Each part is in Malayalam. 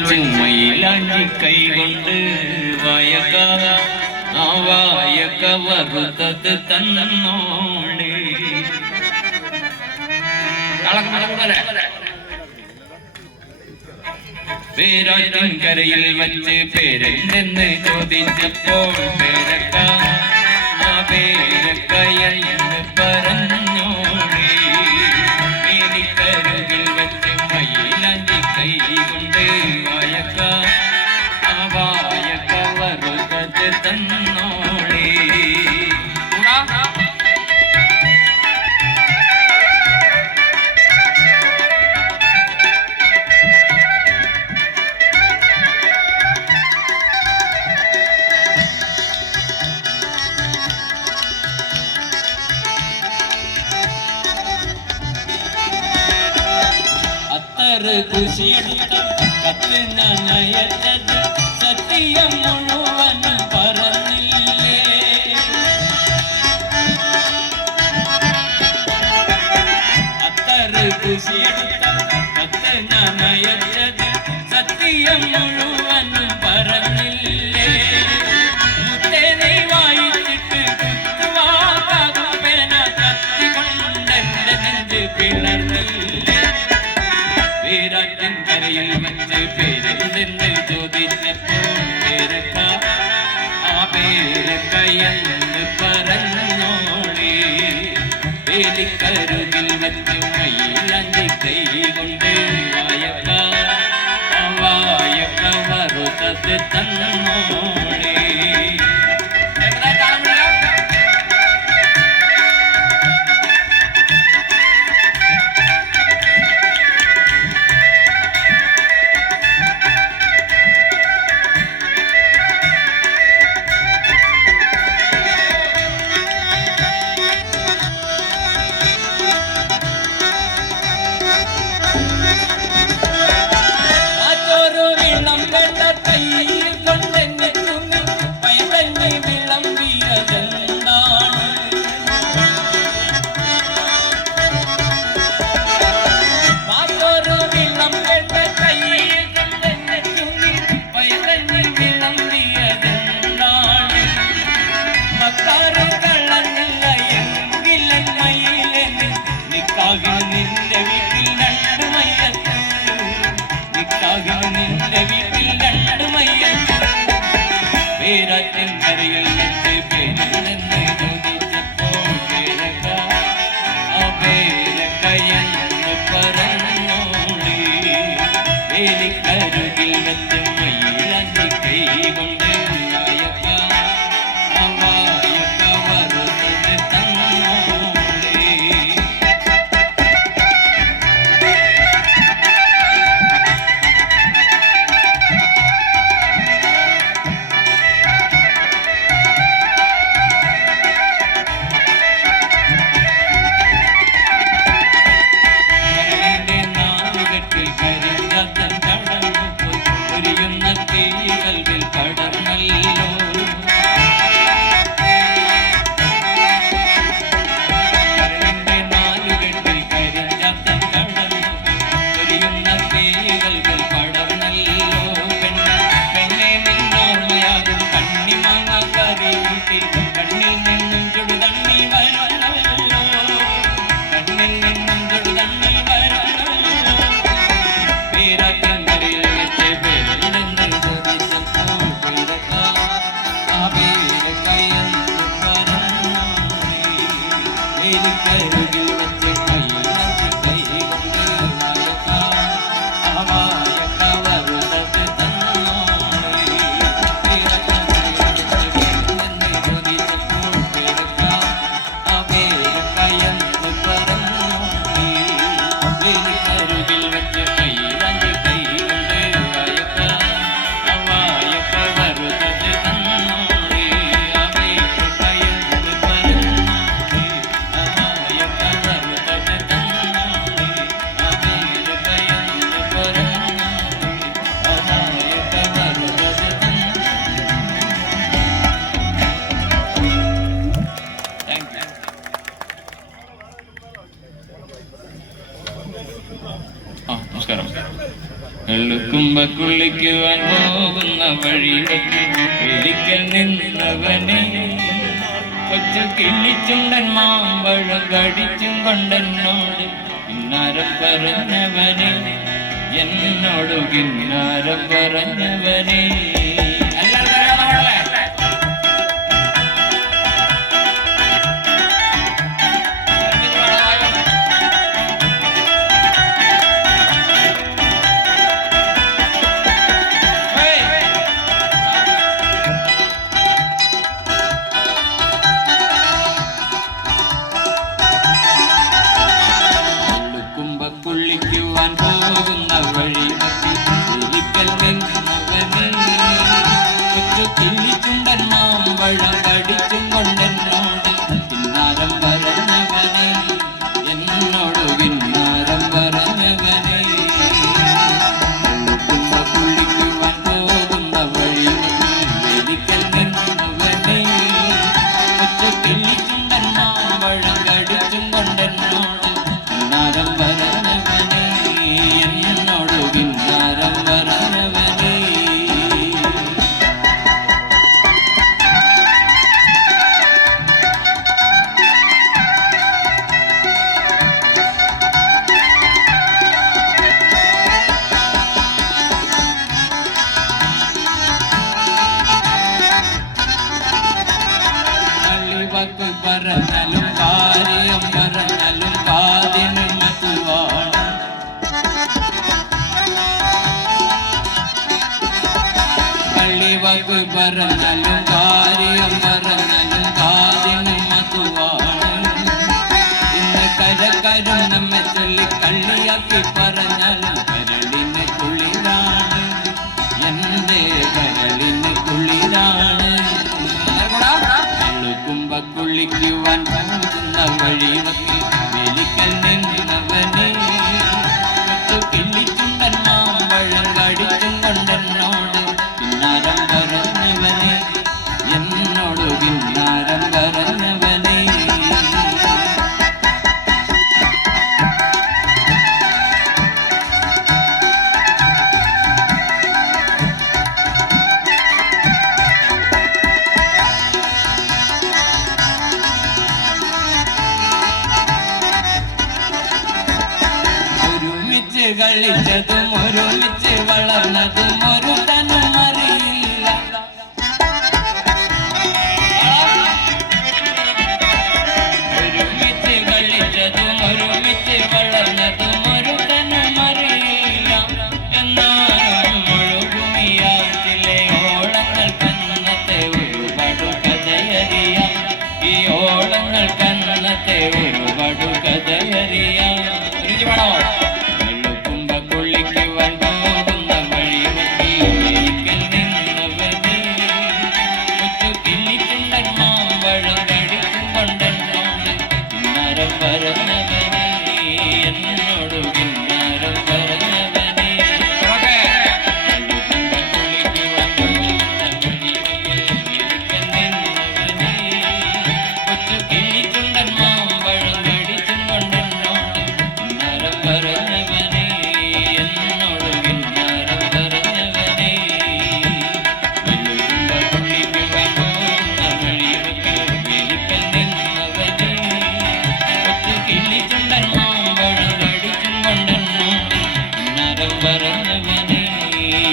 ചുമയിലാണ്ടി കൈകൊണ്ട് വായക ആ വായക വറുത്തത് തന്നോടെ പേരാറ്റിൻകരയിൽ വച്ച് പേരെന്തെന്ന് ചോദിച്ചപ്പോൾ പേരക്ക ആ പേരക്കയെന്ന് പറഞ്ഞോടെ മേലിക്കരുകിൽ വച്ച് മയിലാണ്ടി കൈ കൊണ്ട് വായക്ക ആ വായക്ക വറുത്തത് തന്നോടെ കത്ത് നനയച്ചത് സത്യം മുഴുവൻ പറഞ്ഞില്ലേ അത്തറ് കുശിയെടുത്ത കത്ത് നനയച്ചത് സത്യം മുഴുവൻ പറഞ്ഞില്ലേ മുത്തേനെ വായിച്ചിട്ട് കുത്തുവാകാകും പേന കത്തി കൊണ്ടെന്റെ നെഞ്ച് പിളർന്നില്ലേ പേരാറ്റിൻകരയിൽ വച്ച് പേരെന്തെന്ന് ചോദിച്ചപ്പോൾ പേരക്ക ആ പേരക്കയെന്ന് പറഞ്ഞോളി വേലിക്കരുകിൽ വച്ച് മയിലാണ്ടി കൈ കൊണ്ട് വായക്ക ആ വായക്ക വറുത്തത് തന്നോളി കൈ കൊണ്ട് കുളിക്കുവാൻ പോകുന്ന വഴിയിൽ നിന്നവനെ കൊച്ചു കിള്ളിച്ചുണ്ടൻ മാമ്പഴം കടിച്ചും കൊണ്ടെന്നോട് കിന്നാരം പറഞ്ഞവനെ എന്നോട് കിന്നാരം പറഞ്ഞവനെ. കുളിക്കുവാൻ പോകുന്ന വഴി ഒരിക്കൽ നിന്നവനെ കൊച്ചു കിള്ളിച്ചുണ്ടൻ മാമ്പഴം കടിച്ചും കൊണ്ടെന്നോട് കിന്നാരം പറഞ്ഞവനെ എന്നോട് കിന്നാരം പറഞ്ഞവനെ. കുളിക്കുവാൻ പോകുന്ന വഴി ഒരിക്കൽ നിന്നവനെ കൊച്ചു കിള്ളിച്ചുണ്ടൻ മാമ്പഴം കടിച്ചും കൊണ്ടെന്നോട് കിന്നാരം പറഞ്ഞവനെ എന്നോട് കിന്നാരം പറഞ്ഞവനെ. കളിവാക്ക് പറഞ്ഞാലും കാര്യം പറഞ്ഞാലും കാതിന് മധുവാണ്. കളിവാക്ക് പറഞ്ഞാലും കാര്യം പറഞ്ഞാലും കാതിന് മധുവാണ്. ഇന്ന് കരക്കാരും നമ്മെ ചൊല്ലി കള്ളിയാക്കി പറഞ്ഞാലും കരളിന് കുളിരാണ്, എന്റെ കരളിന് കുളിരാണ്. കുളിക്കുവാൻ പോകുന്ന വഴി വെലിക്കൽ നിന്നവനെ കൊച്ചു കിള്ളിച്ചുണ്ടൻ മാമ്പഴം കടിച്ചും കൊണ്ടെന്നോട് കിന്നാരം പറഞ്ഞവനെ എന്നോട് കിന്നാരം പറഞ്ഞവനെ. ഒരുമിച്ച് കളിച്ചതും ഒരുമിച്ച് വളർന്നതും ഒരു തനും അറിയില്ല. ഒരുമിച്ച് കളിച്ചതും ഒരുമിച്ച് വളർന്നതും ഒരു തനും അറിയില്ല. എന്നാലും ഒഴുകുമിയാറ്റിലെ ഓളങ്ങൾ കന്നത്തെ ഒരുപാട് കഥയറിയാം. ഈ ഓളങ്ങൾ കന്നത്തെ ഒരുപാട് കഥയറിയാം. വെളുക്കുമ്പ കുളിക്കുവാൻ പോകുന്ന വഴി ഒരിക്കൽ നിന്നവനെ കൊച്ചു കിള്ളിച്ചുണ്ടൻ മാമ്പഴം കടിച്ചും കൊണ്ടെന്നോട് കിന്നാരം പറഞ്ഞവനെ എന്നോട് കിന്നാരം പറഞ്ഞവനെ. വെളുക്കുമ്പ കുളിക്കുവാൻ പോകുന്ന വഴി ഒരിക്കൽ നിന്നവനെ കൊച്ചു കിള്ളിച്ചുണ്ടൻ മാമ്പഴം കടിച്ചും കൊണ്ടെന്നോട് കിന്നാരം പറഞ്ഞവനെ എന്നോട് കിന്നാരം പറഞ്ഞവനെ. വെളുക്കുമ്പ കുളിക്കുവാൻ പോകുന്ന വഴി വെലിക്കൽ നിന്നവനെ കൊച്ചു കിള്ളിച്ചുണ്ടൻ മാമ്പഴം കടിച്ചും കൊണ്ടെന്നോട് കിന്നാരം പറഞ്ഞവനെ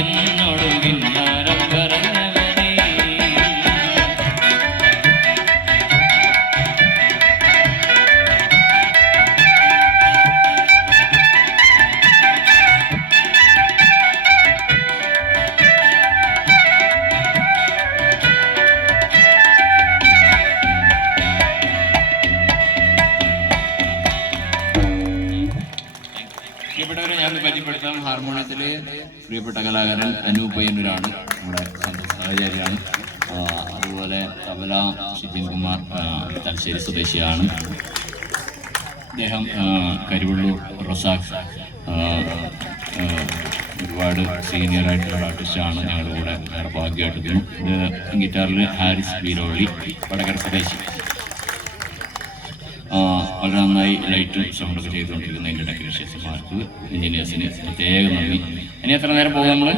എന്നോട് കിന്നാരം പറഞ്ഞവനെ. പ്രിയപ്പെട്ടവരെ, ഞാൻ പരിചയപ്പെടുത്താം. ഹാർമോണിയത്തിലെ പ്രിയപ്പെട്ട കലാകാരൻ അനൂപ് പയ്യന്നൂരാണ്, നമ്മുടെ സഹചാരിയാണ്. അതുപോലെ തബല ഷിബിൻ കുമാർ തലശ്ശേരി സ്വദേശിയാണ്. അദ്ദേഹം കരിവള്ളൂർ റസാഖ് ഒരുപാട് സീനിയറായിട്ടുള്ള ആർട്ടിസ്റ്റാണ് ഞങ്ങളുടെ കൂടെ വേറെ ഭാഗ്യമായിട്ടിരുന്നു. ഇത് ഗിറ്റാറിൽ ഹാരിസ് ബീരോളി, വടകര സ്വദേശി. വളരെ നന്നായി ലൈറ്റും സൗണ്ടൊക്കെ ചെയ്തുകൊണ്ടിരിക്കുന്ന അതിൻ്റെ ടെക്നീഷ്യന്മാർക്ക് എഞ്ചിനീയേഴ്സിന് പ്രത്യേകം നന്ദി. ഇനി എത്ര നേരം പോകും നമ്മൾ?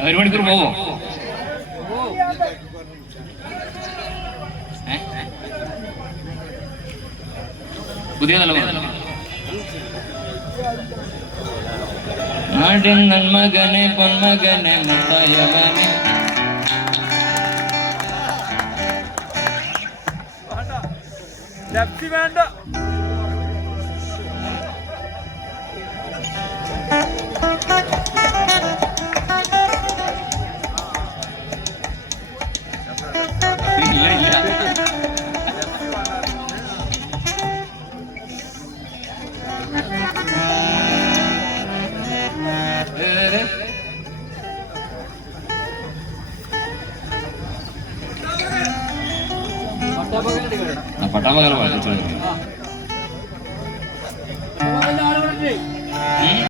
1 മണിക്കൂർ പോവോ? പുതിയ തലമുറ നാടിൻ നന്മകനെ പൊന്മകനെ മുത്തായവനെ വേണ്ട പട്ടാപകര പാട്ട്